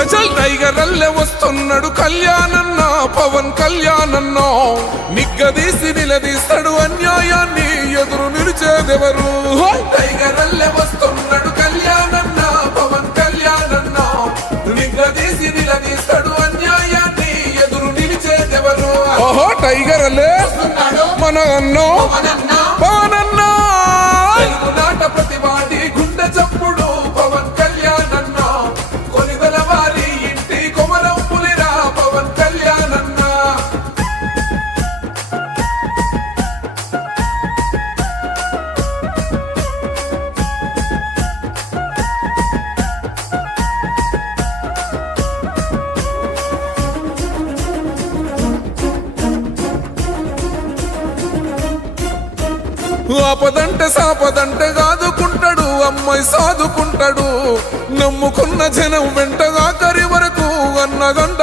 Achal tiger Alle వస్తున్నాడు కళ్యాణన్న పవన్ కళ్యాణన్న నిగ్గదీసి నిలదీస్తాడు అన్యాయాన్ని ఎదురు నిలిచేదెవరు టైగర్ అల్లె వస్తున్నాడు కళ్యాణన్న పవన్ కళ్యాణన్న నిగ్గదీసి నిలదీస్తాడు అన్యాయాన్ని ఎదురు నిలిచేదెవరు ఓహో టైగర్ అల్లె మన అన్నో పవన్ అన్న నాట ప్రతివాడి గుండె చప్పుడు పవన్ కళ్యాణన్న కొనిదల వారి ఇంటి కొమరం పులిరా పవన్ కళ్యాణన్న ఆపదంటే సాపదంటే కాదుకుంటాడు అమ్మాయి సాదుకుంటాడు నమ్ముకున్న జనం వెంటగా కరి వరకు అన్నగంట